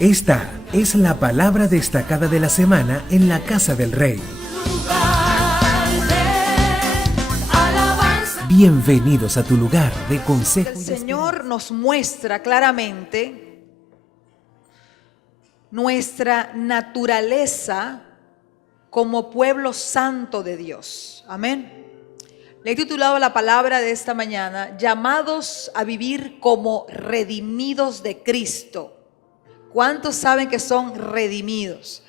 Esta es la palabra destacada de la semana en la casa del Rey. Bienvenidos a tu lugar de consejo. El Señor nos muestra claramente nuestra naturaleza como pueblo santo de Dios. Amén. Le he titulado la palabra de esta mañana, llamados a vivir como redimidos de Cristo. ¿Cuántos saben que son redimidos?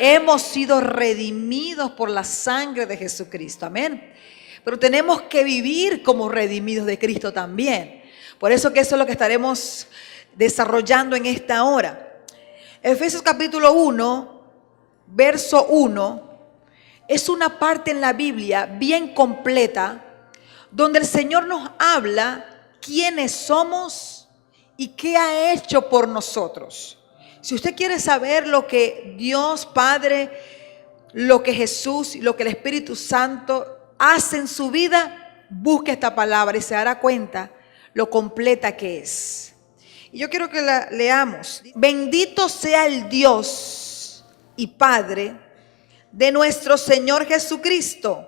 Hemos sido redimidos por la sangre de Jesucristo. Amén. Pero tenemos que vivir como redimidos de Cristo también. Por eso que eso es lo que estaremos desarrollando en esta hora. Efesios capítulo 1, verso 1, es una parte en la Biblia bien completa donde el Señor nos habla quiénes somos y qué ha hecho por nosotros. Si usted quiere saber lo que Dios Padre, lo que Jesús y lo que el Espíritu Santo hace en su vida, busque esta palabra y se dará cuenta lo completa que es. Y yo quiero que la leamos. Bendito sea el Dios y Padre de nuestro Señor Jesucristo,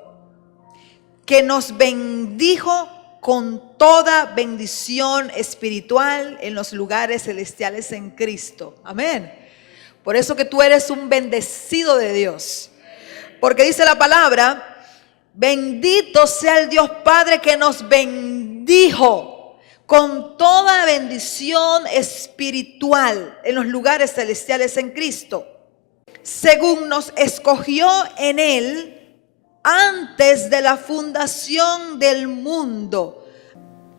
que nos bendijo con toda bendición espiritual en los lugares celestiales en Cristo. Amén. Por eso que tú eres un bendecido de Dios. Porque dice la palabra, bendito sea el Dios Padre que nos bendijo con toda bendición espiritual en los lugares celestiales en Cristo, según nos escogió en Él antes de la fundación del mundo,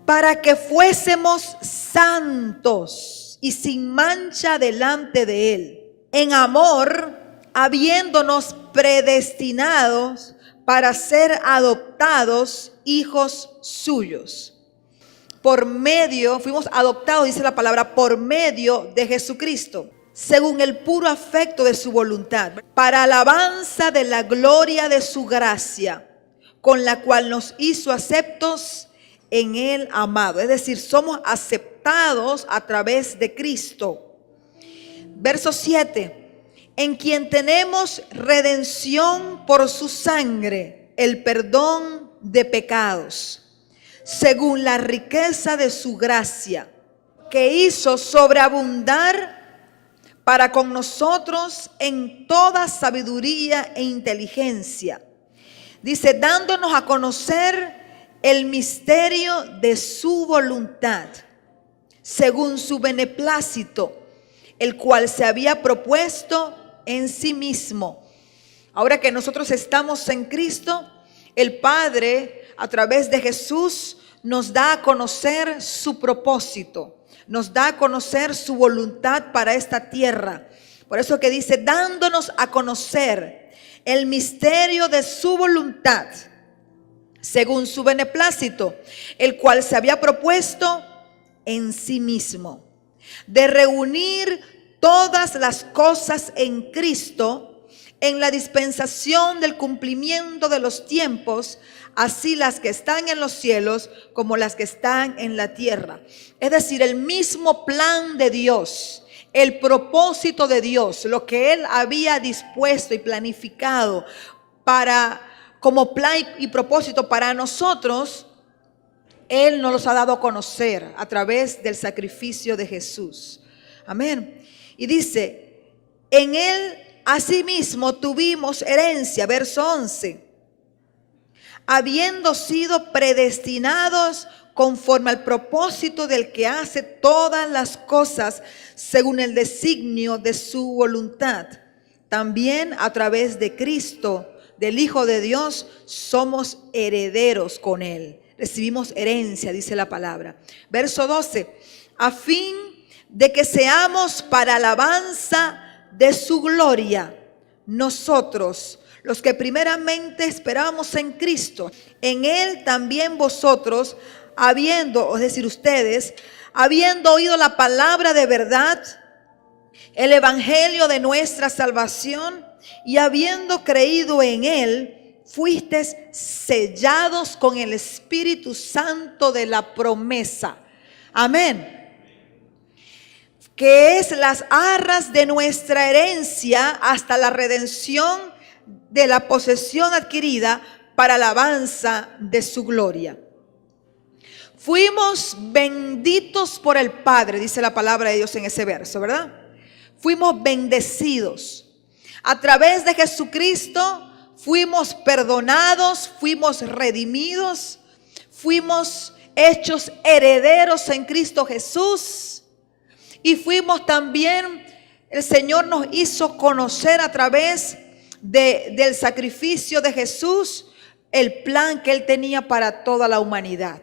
para que fuésemos santos y sin mancha delante de Él, en amor, habiéndonos predestinados para ser adoptados hijos suyos. Fuimos adoptados, dice la palabra, por medio de Jesucristo, según el puro afecto de su voluntad, para alabanza de la gloria de su gracia, con la cual nos hizo aceptos en el amado. Es decir, somos aceptados a través de Cristo. Verso 7, en quien tenemos redención por su sangre, el perdón de pecados, según la riqueza de su gracia, que hizo sobreabundar para con nosotros en toda sabiduría e inteligencia. Dice, dándonos a conocer el misterio de su voluntad, según su beneplácito, el cual se había propuesto en sí mismo. Ahora que nosotros estamos en Cristo, el Padre, a través de Jesús, nos da a conocer su propósito. Nos da a conocer su voluntad para esta tierra. Por eso que dice, dándonos a conocer el misterio de su voluntad, según su beneplácito, el cual se había propuesto en sí mismo, de reunir todas las cosas en Cristo, en la dispensación del cumplimiento de los tiempos, así las que están en los cielos como las que están en la tierra. Es decir, el mismo plan de Dios, el propósito de Dios, lo que Él había dispuesto y planificado como plan y propósito para nosotros, Él nos los ha dado a conocer a través del sacrificio de Jesús. Amén. Y dice, en Él asimismo tuvimos herencia, verso 11, habiendo sido predestinados conforme al propósito del que hace todas las cosas según el designio de su voluntad. También a través de Cristo, del Hijo de Dios, somos herederos con Él. Recibimos herencia, dice la palabra. Verso 12, a fin de que seamos para alabanza de su gloria, nosotros, los que primeramente esperábamos en Cristo, en Él también vosotros, ustedes, habiendo oído la palabra de verdad, el evangelio de nuestra salvación, y habiendo creído en Él, fuisteis sellados con el Espíritu Santo de la promesa. Amén. que es las arras de nuestra herencia hasta la redención de la posesión adquirida para alabanza de su gloria. Fuimos benditos por el Padre, dice la palabra de Dios en ese verso, ¿verdad? Fuimos bendecidos. A través de Jesucristo fuimos perdonados, fuimos redimidos, fuimos hechos herederos en Cristo Jesús. Y fuimos también, el Señor nos hizo conocer a través del sacrificio de Jesús el plan que Él tenía para toda la humanidad.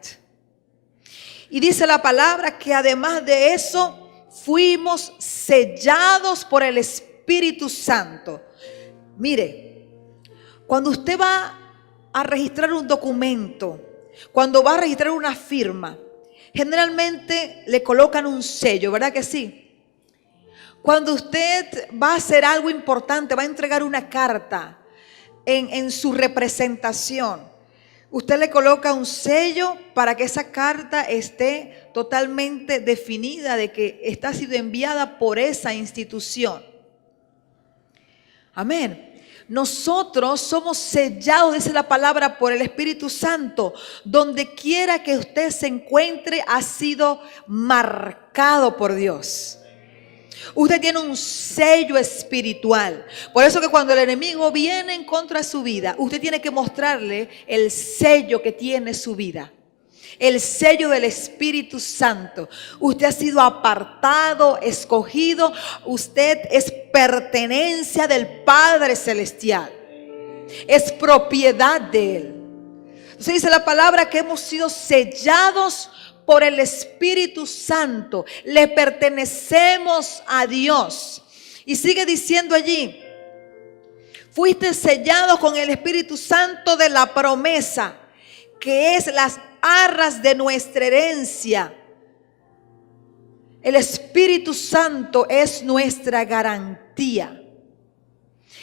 Y dice la palabra que además de eso, fuimos sellados por el Espíritu Santo. Mire, cuando usted va a registrar un documento, cuando va a registrar una firma, generalmente le colocan un sello, ¿verdad que sí? Cuando usted va a hacer algo importante, va a entregar una carta en su representación, usted le coloca un sello para que esa carta esté totalmente definida de que está sido enviada por esa institución. Amén. Nosotros somos sellados, dice la palabra, por el Espíritu Santo. Donde quiera que usted se encuentre, ha sido marcado por Dios. Usted tiene un sello espiritual. Por eso que cuando el enemigo viene en contra de su vida, usted tiene que mostrarle el sello que tiene su vida. El sello del Espíritu Santo. Usted ha sido apartado, escogido. Usted es pertenencia del Padre Celestial. Es propiedad de Él. Entonces dice la palabra que hemos sido sellados por el Espíritu Santo. Le pertenecemos a Dios. Y sigue diciendo allí: fuiste sellados con el Espíritu Santo de la promesa, que es las arras de nuestra herencia. El Espíritu Santo es nuestra garantía.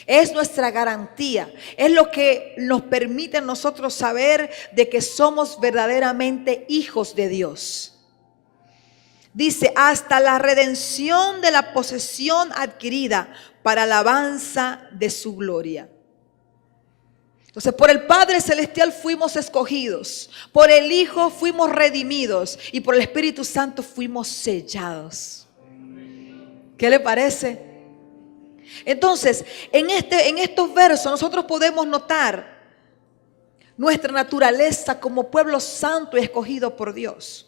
Es nuestra garantía. Es lo que nos permite a nosotros saber de que somos verdaderamente hijos de Dios. Dice, hasta la redención de la posesión adquirida para alabanza de su gloria. Entonces, por el Padre Celestial fuimos escogidos, por el Hijo fuimos redimidos y por el Espíritu Santo fuimos sellados. ¿Qué le parece? Entonces, en estos versos nosotros podemos notar nuestra naturaleza como pueblo santo y escogido por Dios.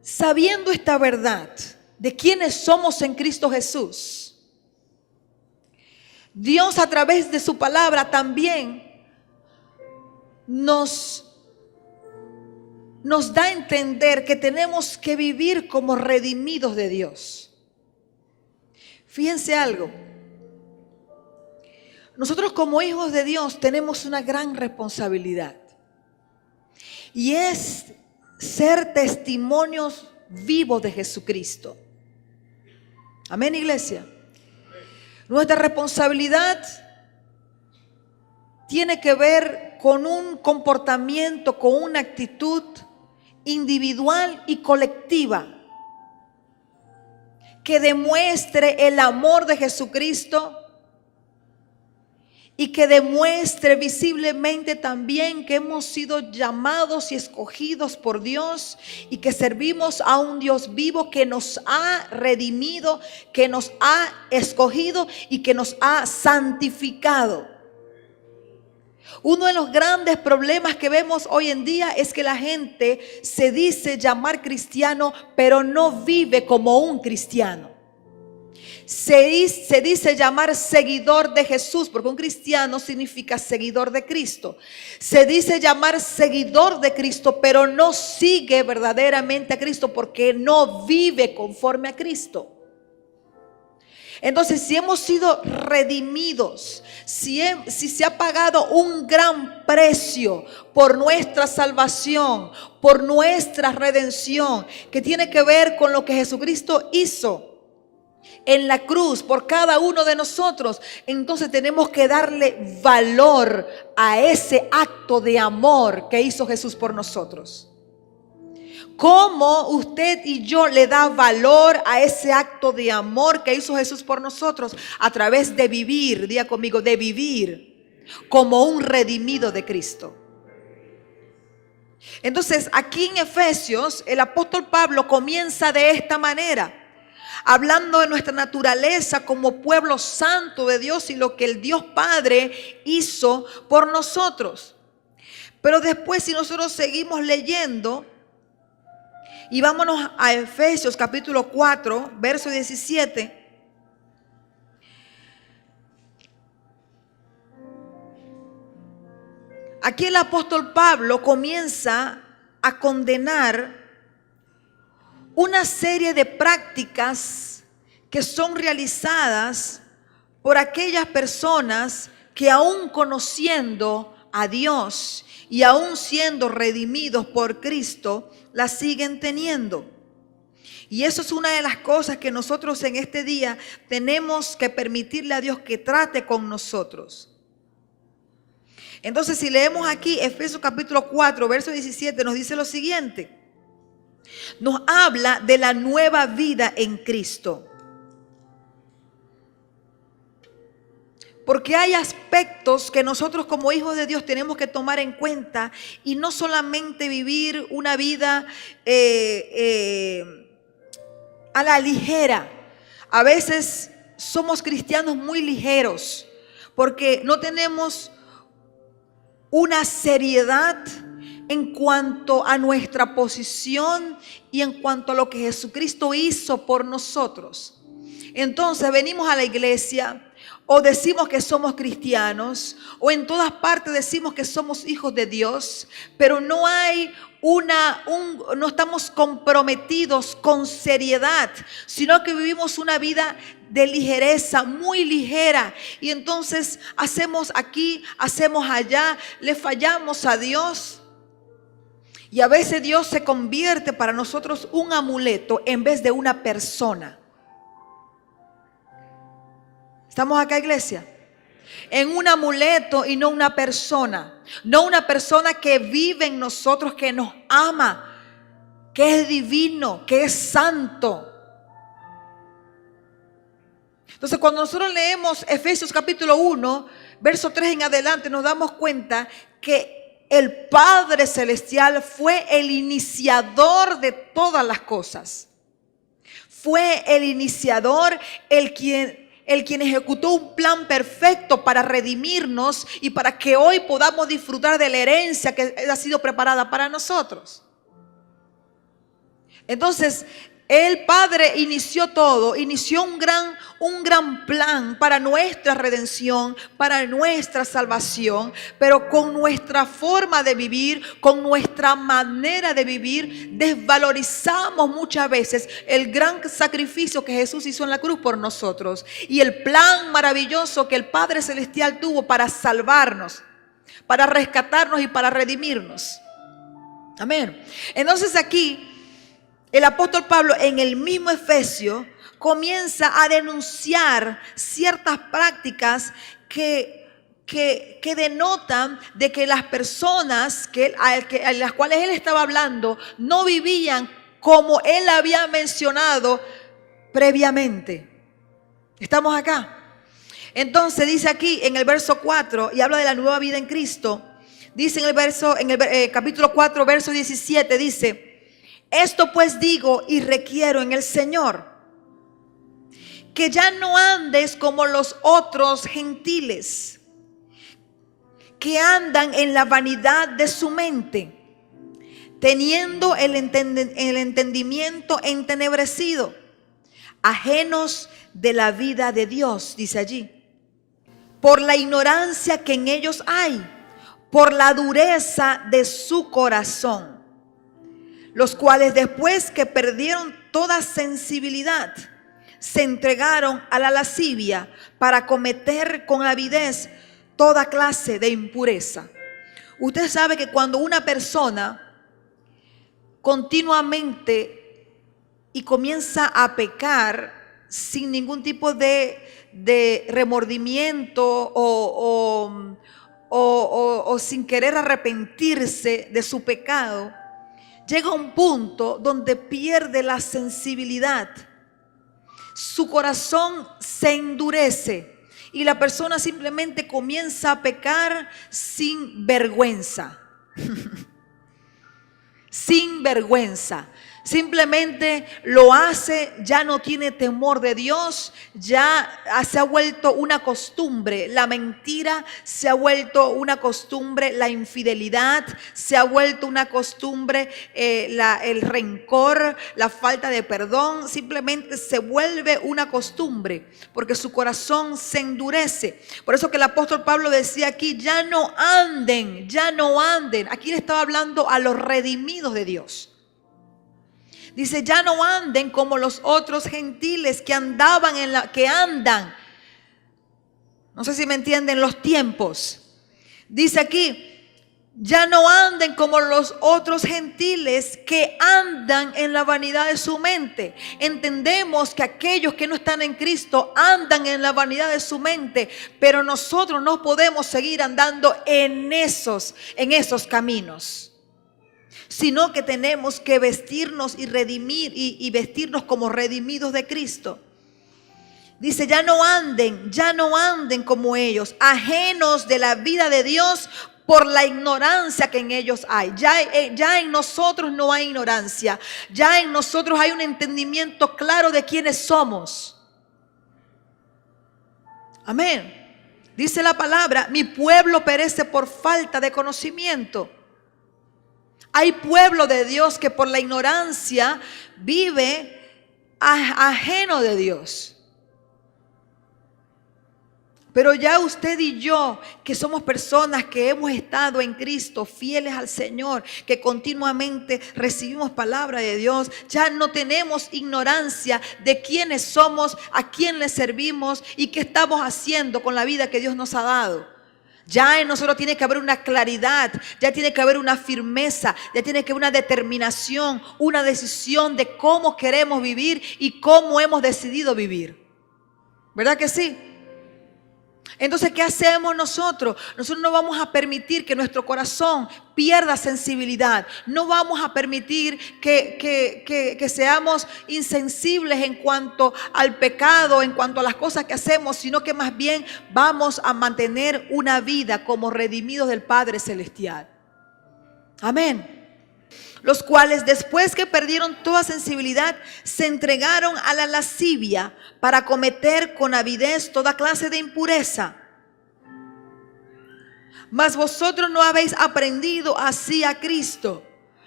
Sabiendo esta verdad de quiénes somos en Cristo Jesús, Dios a través de su palabra también nos da a entender que tenemos que vivir como redimidos de Dios. Fíjense algo. Nosotros como hijos de Dios tenemos una gran responsabilidad. Y es ser testimonios vivos de Jesucristo. Amén, iglesia. Nuestra responsabilidad tiene que ver con un comportamiento, con una actitud individual y colectiva que demuestre el amor de Jesucristo y que demuestre visiblemente también que hemos sido llamados y escogidos por Dios y que servimos a un Dios vivo que nos ha redimido, que nos ha escogido y que nos ha santificado. Uno de los grandes problemas que vemos hoy en día es que la gente se dice llamar cristiano, pero no vive como un cristiano. Se dice llamar seguidor de Jesús, porque un cristiano significa seguidor de Cristo. Se dice llamar seguidor de Cristo, pero no sigue verdaderamente a Cristo porque no vive conforme a Cristo. Entonces, si hemos sido redimidos, si se ha pagado un gran precio por nuestra salvación, por nuestra redención, que tiene que ver con lo que Jesucristo hizo en la cruz por cada uno de nosotros, entonces tenemos que darle valor a ese acto de amor que hizo Jesús por nosotros. ¿Cómo usted y yo le da valor a ese acto de amor que hizo Jesús por nosotros? A través de vivir, diga conmigo, de vivir como un redimido de Cristo. Entonces, aquí en Efesios, el apóstol Pablo comienza de esta manera, hablando de nuestra naturaleza como pueblo santo de Dios y lo que el Dios Padre hizo por nosotros. Pero después, si nosotros seguimos leyendo, y vámonos a Efesios capítulo 4, verso 17. Aquí el apóstol Pablo comienza a condenar una serie de prácticas que son realizadas por aquellas personas que aún conociendo a Dios y aún siendo redimidos por Cristo, la siguen teniendo. Y eso es una de las cosas que nosotros en este día tenemos que permitirle a Dios que trate con nosotros. Entonces, si leemos aquí Efesios capítulo 4, verso 17, nos dice lo siguiente. Nos habla de la nueva vida en Cristo. Porque hay aspectos que nosotros como hijos de Dios tenemos que tomar en cuenta y no solamente vivir una vida a la ligera. A veces somos cristianos muy ligeros porque no tenemos una seriedad en cuanto a nuestra posición y en cuanto a lo que Jesucristo hizo por nosotros. Entonces venimos a la iglesia o decimos que somos cristianos o en todas partes decimos que somos hijos de Dios, pero no hay no estamos comprometidos con seriedad, sino que vivimos una vida de ligereza, muy ligera. Y entonces hacemos aquí, hacemos allá, le fallamos a Dios. Y a veces Dios se convierte para nosotros un amuleto en vez de una persona. ¿Estamos acá, iglesia? En un amuleto y no una persona. No una persona que vive en nosotros, que nos ama, que es divino, que es santo. Entonces, cuando nosotros leemos Efesios capítulo 1, verso 3 en adelante, nos damos cuenta que el Padre Celestial fue el iniciador de todas las cosas. Fue el iniciador, el quien ejecutó un plan perfecto para redimirnos y para que hoy podamos disfrutar de la herencia que ha sido preparada para nosotros. Entonces, el Padre inició todo, inició un gran plan para nuestra redención, para nuestra salvación, pero con nuestra forma de vivir, con nuestra manera de vivir, desvalorizamos muchas veces el gran sacrificio que Jesús hizo en la cruz por nosotros y el plan maravilloso que el Padre Celestial tuvo para salvarnos, para rescatarnos y para redimirnos. Amén. Entonces aquí el apóstol Pablo en el mismo Efesio comienza a denunciar ciertas prácticas que denotan de que las personas a las cuales él estaba hablando no vivían como él había mencionado previamente. ¿Estamos acá? Entonces dice aquí en el verso 4 y habla de la nueva vida en Cristo. Dice en el capítulo 4 verso 17 dice: esto pues digo y requiero en el Señor, que ya no andes como los otros gentiles, que andan en la vanidad de su mente, teniendo el entendimiento entenebrecido, ajenos de la vida de Dios, dice allí, por la ignorancia que en ellos hay, por la dureza de su corazón, los cuales después que perdieron toda sensibilidad, se entregaron a la lascivia para cometer con avidez toda clase de impureza. Usted sabe que cuando una persona continuamente y comienza a pecar sin ningún tipo de remordimiento o sin querer arrepentirse de su pecado, llega a un punto donde pierde la sensibilidad. Su corazón se endurece y la persona simplemente comienza a pecar sin vergüenza. Sin vergüenza. Simplemente lo hace, ya no tiene temor de Dios, ya se ha vuelto una costumbre. La mentira se ha vuelto una costumbre, la infidelidad se ha vuelto una costumbre, el rencor, la falta de perdón, simplemente se vuelve una costumbre porque su corazón se endurece. Por eso que el apóstol Pablo decía aquí, ya no anden, ya no anden. Aquí le estaba hablando a los redimidos de Dios. Dice, ya no anden como los otros gentiles que andaban que andan. No sé si me entienden los tiempos. Dice aquí, ya no anden como los otros gentiles que andan en la vanidad de su mente. Entendemos que aquellos que no están en Cristo andan en la vanidad de su mente, pero nosotros no podemos seguir andando en esos caminos, sino que tenemos que vestirnos y redimir y vestirnos como redimidos de Cristo. Dice, ya no anden como ellos, ajenos de la vida de Dios por la ignorancia que en ellos hay. Ya en nosotros no hay ignorancia, ya en nosotros hay un entendimiento claro de quiénes somos. Amén. Dice la palabra, mi pueblo perece por falta de conocimiento. Hay pueblo de Dios que por la ignorancia vive ajeno de Dios. Pero ya usted y yo, que somos personas que hemos estado en Cristo, fieles al Señor, que continuamente recibimos palabra de Dios, ya no tenemos ignorancia de quiénes somos, a quién le servimos y qué estamos haciendo con la vida que Dios nos ha dado. Ya en nosotros tiene que haber una claridad, ya tiene que haber una firmeza, ya tiene que haber una determinación, una decisión de cómo queremos vivir y cómo hemos decidido vivir. ¿Verdad que sí? Entonces, ¿qué hacemos nosotros? Nosotros no vamos a permitir que nuestro corazón pierda sensibilidad. No vamos a permitir que seamos insensibles en cuanto al pecado, en cuanto a las cosas que hacemos, sino que más bien vamos a mantener una vida como redimidos del Padre Celestial. Amén. Los cuales, después que perdieron toda sensibilidad, se entregaron a la lascivia para cometer con avidez toda clase de impureza. Mas vosotros no habéis aprendido así a Cristo.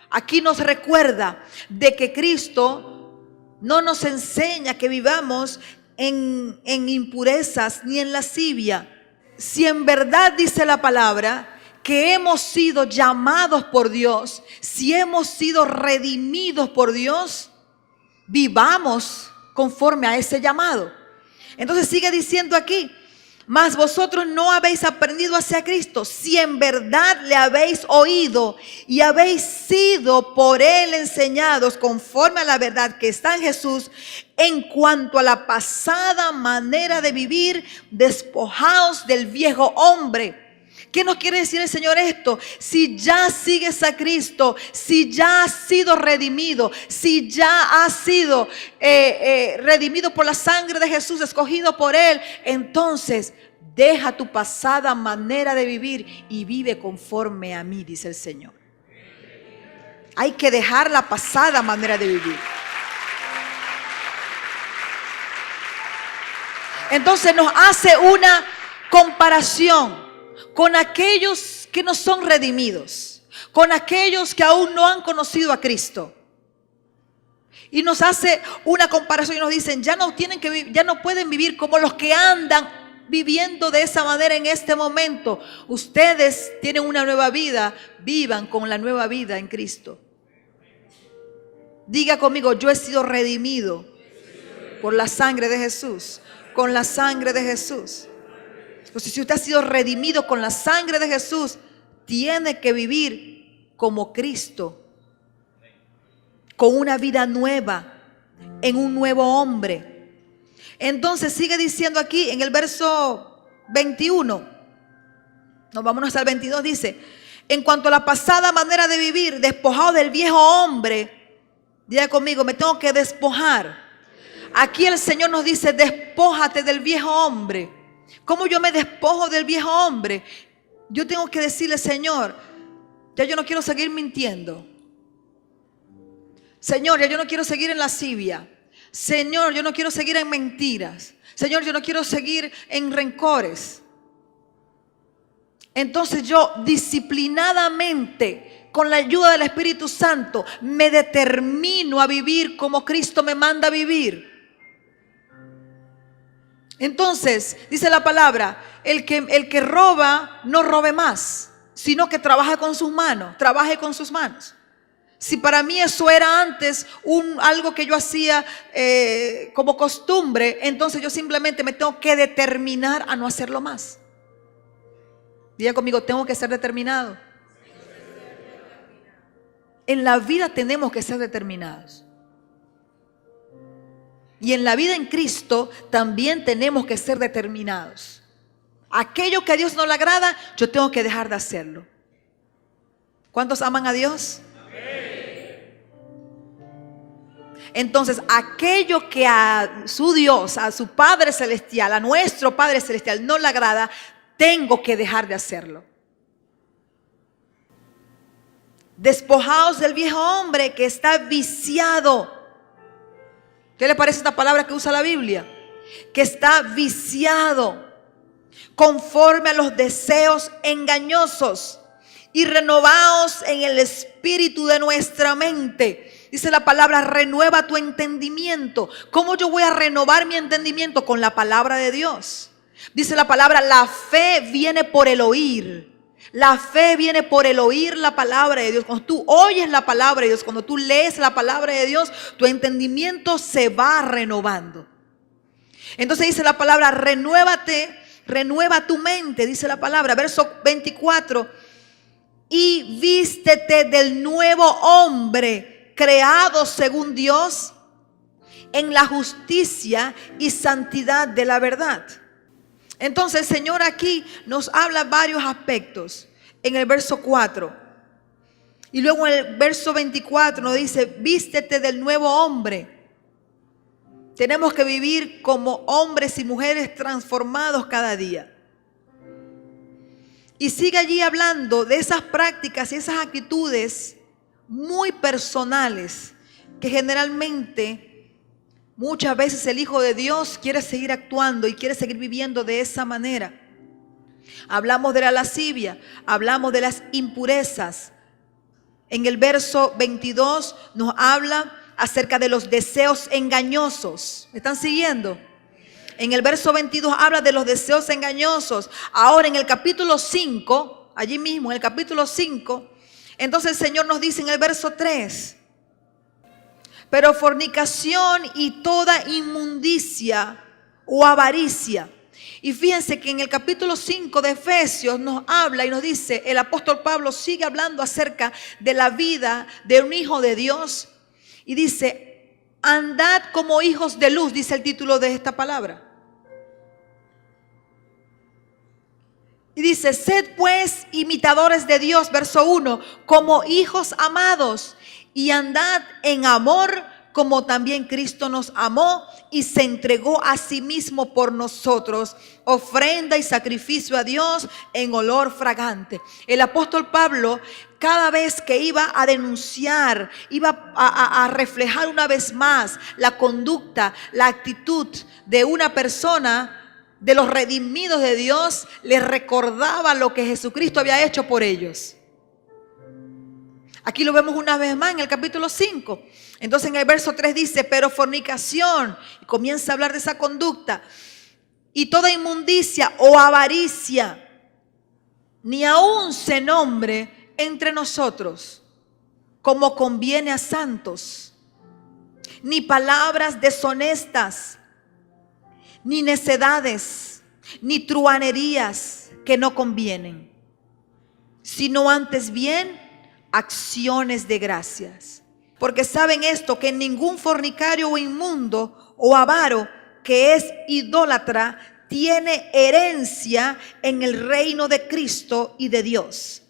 Aquí nos recuerda de que Cristo no nos enseña que vivamos en impurezas ni en lascivia. Si en verdad dice la palabra que hemos sido llamados por Dios, si hemos sido redimidos por Dios, vivamos conforme a ese llamado. Entonces sigue diciendo aquí, mas vosotros no habéis aprendido hacia Cristo, si en verdad le habéis oído y habéis sido por Él enseñados conforme a la verdad que está en Jesús, en cuanto a la pasada manera de vivir, despojaos del viejo hombre. ¿Qué nos quiere decir el Señor esto? Si ya sigues a Cristo, si ya has sido redimido, si ya has sido redimido por la sangre de Jesús, escogido por Él, entonces deja tu pasada manera de vivir y vive conforme a mí, dice el Señor. Hay que dejar la pasada manera de vivir. Entonces nos hace una comparación con aquellos que no son redimidos, con aquellos que aún no han conocido a Cristo. Y nos hace una comparación y nos dicen, ya no pueden vivir como los que andan viviendo de esa manera en este momento. Ustedes tienen una nueva vida, vivan con la nueva vida en Cristo. Diga conmigo, yo he sido redimido por la sangre de Jesús, con la sangre de Jesús. Entonces, si usted ha sido redimido con la sangre de Jesús, tiene que vivir como Cristo, con una vida nueva, en un nuevo hombre. Entonces sigue diciendo aquí en el verso 21, nos vámonos al 22, dice, En cuanto a la pasada manera de vivir, despojado del viejo hombre, diga conmigo, me tengo que despojar. Aquí el Señor nos dice, despójate del viejo hombre. ¿Cómo yo me despojo del viejo hombre? Yo tengo que decirle, Señor, ya yo no quiero seguir mintiendo. Señor, ya yo no quiero seguir en lascivia. Señor, yo no quiero seguir en mentiras. Señor, yo no quiero seguir en rencores. Entonces yo disciplinadamente, con la ayuda del Espíritu Santo, me determino a vivir como Cristo me manda a vivir. Entonces, dice la palabra, el que roba, no robe más, sino que trabaje con sus manos, trabaje con sus manos. Si para mí eso era antes algo que yo hacía como costumbre, entonces yo simplemente me tengo que determinar a no hacerlo más. Diga conmigo, tengo que ser determinado. En la vida tenemos que ser determinados. Y en la vida en Cristo también tenemos que ser determinados. Aquello que a Dios no le agrada, yo tengo que dejar de hacerlo. ¿Cuántos aman a Dios? Entonces, aquello que a su Dios, a su Padre Celestial, a nuestro Padre Celestial no le agrada, tengo que dejar de hacerlo. Despojaos del viejo hombre que está viciado. ¿Qué le parece esta palabra que usa la Biblia? Que está viciado conforme a los deseos engañosos, y renovaos en el espíritu de nuestra mente. Dice la palabra, renueva tu entendimiento. ¿Cómo yo voy a renovar mi entendimiento? Con la palabra de Dios. Dice la palabra, la fe viene por el oír. La fe viene por el oír la palabra de Dios. Cuando tú oyes la palabra de Dios, cuando tú lees la palabra de Dios, tu entendimiento se va renovando. Entonces dice la palabra, renuévate, renueva tu mente, dice la palabra, verso 24. Y vístete del nuevo hombre, creado según Dios, en la justicia y santidad de la verdad. Entonces el Señor aquí nos habla varios aspectos en el verso 4. Y luego en el verso 24 nos dice, vístete del nuevo hombre. Tenemos que vivir como hombres y mujeres transformados cada día. Y sigue allí hablando de esas prácticas y esas actitudes muy personales que generalmente muchas veces el Hijo de Dios quiere seguir actuando y quiere seguir viviendo de esa manera. Hablamos de la lascivia, hablamos de las impurezas. En el verso 22 nos habla acerca de los deseos engañosos. ¿Me están siguiendo? En el verso 22 habla de los deseos engañosos. Ahora en el capítulo 5, allí mismo en el capítulo 5, entonces el Señor nos dice en el verso 3, pero fornicación y toda inmundicia o avaricia. Y fíjense que en el capítulo 5 de Efesios nos habla y nos dice, el apóstol Pablo sigue hablando acerca de la vida de un hijo de Dios. Y dice, andad como hijos de luz, dice el título de esta palabra. Y dice, sed pues imitadores de Dios, verso 1, como hijos amados, y andad en amor como también Cristo nos amó y se entregó a sí mismo por nosotros, ofrenda y sacrificio a Dios en olor fragante. El apóstol Pablo, cada vez que iba a denunciar, iba a reflejar una vez más la conducta, la actitud de una persona, de los redimidos de Dios, les recordaba lo que Jesucristo había hecho por ellos. Aquí lo vemos una vez más en el capítulo 5. Entonces en el verso 3 dice, pero fornicación, y comienza a hablar de esa conducta, y toda inmundicia o avaricia, ni aún se nombre entre nosotros, como conviene a santos, ni palabras deshonestas, ni necedades, ni truhanerías que no convienen, sino antes bien acciones de gracias. Porque saben esto, que ningún fornicario o inmundo o avaro que es idólatra tiene herencia en el reino de Cristo y de Dios.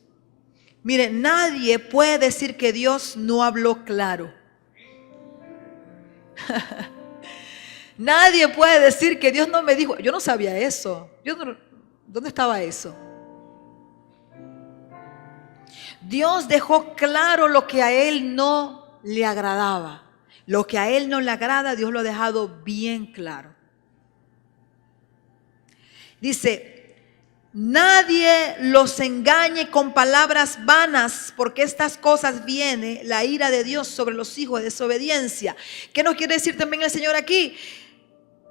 Mire, nadie puede decir que Dios no habló claro. Nadie puede decir que Dios no me dijo. Yo no sabía eso. ¿Dónde estaba eso? Dios dejó claro lo que a Él no le agradaba. Lo que a Él no le agrada, Dios lo ha dejado bien claro. Dice, nadie los engañe con palabras vanas, porque estas cosas viene la ira de Dios sobre los hijos de desobediencia. ¿Qué nos quiere decir también el Señor aquí?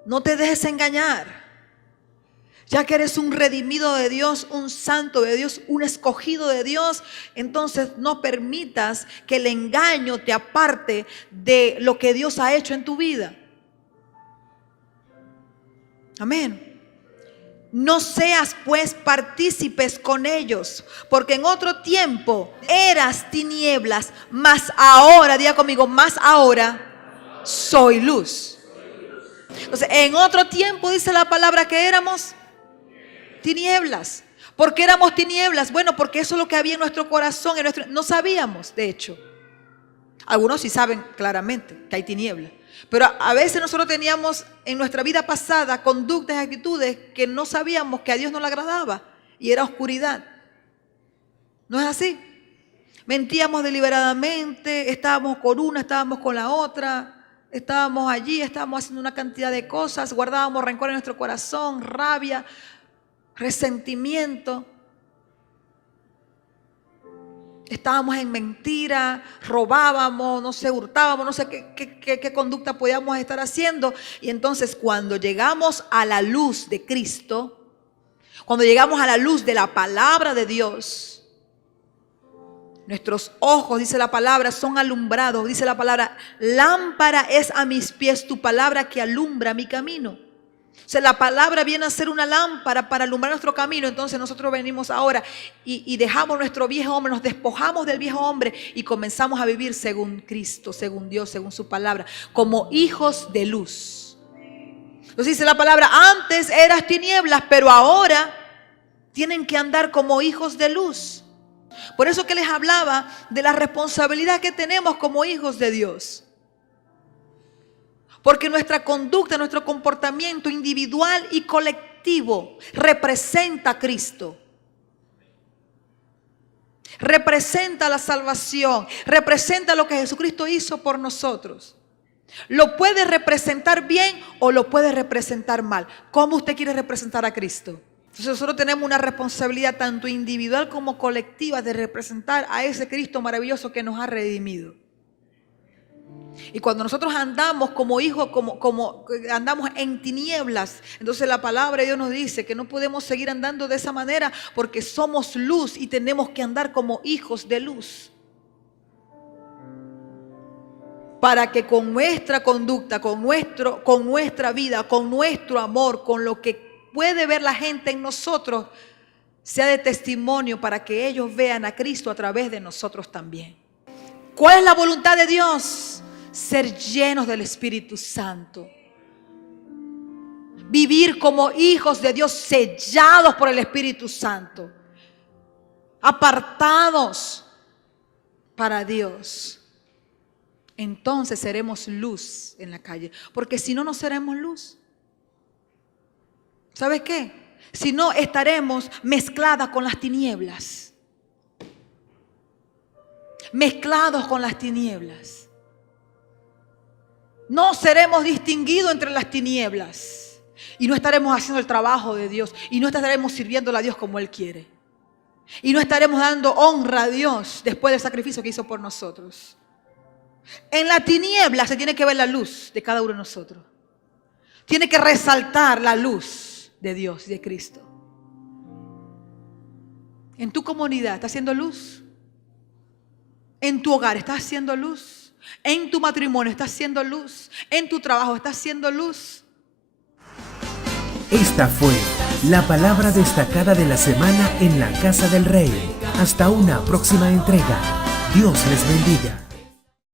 No te dejes engañar. Ya que eres un redimido de Dios, un santo de Dios, un escogido de Dios, entonces no permitas que el engaño te aparte de lo que Dios ha hecho en tu vida. Amén. No seas pues partícipes con ellos, porque en otro tiempo eras tinieblas, mas ahora, diga conmigo, mas ahora soy luz. Entonces, en otro tiempo dice la palabra que éramos tinieblas. ¿Por qué éramos tinieblas? Bueno, porque eso es lo que había en nuestro corazón. No sabíamos, de hecho. Algunos sí saben claramente que hay tinieblas. Pero a veces nosotros teníamos en nuestra vida pasada conductas y actitudes que no sabíamos que a Dios no le agradaba. Y era oscuridad. ¿No es así? Mentíamos deliberadamente, estábamos con una, estábamos con la otra. Estábamos allí, estábamos haciendo una cantidad de cosas. Guardábamos rencor en nuestro corazón, rabia, resentimiento. Estábamos en mentira, robábamos, no sé, hurtábamos, no sé qué conducta podíamos estar haciendo. Y entonces cuando llegamos a la luz de Cristo, cuando llegamos a la luz de la palabra de Dios, nuestros ojos, dice la palabra, son alumbrados. Dice la palabra, lámpara es a mis pies tu palabra que alumbra mi camino. O sea, la palabra viene a ser una lámpara para alumbrar nuestro camino. Entonces nosotros venimos ahora y dejamos nuestro viejo hombre, nos despojamos del viejo hombre y comenzamos a vivir según Cristo, según Dios, según su palabra, como hijos de luz. Entonces dice la palabra, antes eras tinieblas, pero ahora tienen que andar como hijos de luz. Por eso que les hablaba de la responsabilidad que tenemos como hijos de Dios. Porque nuestra conducta, nuestro comportamiento individual y colectivo representa a Cristo. Representa la salvación, representa lo que Jesucristo hizo por nosotros. Lo puede representar bien o lo puede representar mal. ¿Cómo usted quiere representar a Cristo? Entonces nosotros tenemos una responsabilidad tanto individual como colectiva de representar a ese Cristo maravilloso que nos ha redimido. Y cuando nosotros andamos como hijos, como andamos en tinieblas, entonces la palabra de Dios nos dice que no podemos seguir andando de esa manera porque somos luz y tenemos que andar como hijos de luz. Para que con nuestra conducta, con nuestra vida, con nuestro amor, con lo que puede ver la gente en nosotros, sea de testimonio para que ellos vean a Cristo a través de nosotros también. ¿Cuál es la voluntad de Dios? Ser llenos del Espíritu Santo. Vivir como hijos de Dios, sellados por el Espíritu Santo. Apartados para Dios. Entonces seremos luz en la calle. Porque si no, no seremos luz. ¿Sabes qué? Si no, estaremos mezcladas con las tinieblas. Mezclados con las tinieblas. No seremos distinguidos entre las tinieblas. Y no estaremos haciendo el trabajo de Dios. Y no estaremos sirviéndole a Dios como Él quiere. Y no estaremos dando honra a Dios después del sacrificio que hizo por nosotros. En la tiniebla se tiene que ver la luz de cada uno de nosotros. Tiene que resaltar la luz de Dios y de Cristo. En tu comunidad, ¿estás haciendo luz? En tu hogar, ¿estás haciendo luz? En tu matrimonio, ¿estás haciendo luz? En tu trabajo, ¿estás haciendo luz? Esta fue la palabra destacada de la semana en la Casa del Rey. Hasta una próxima entrega. Dios les bendiga.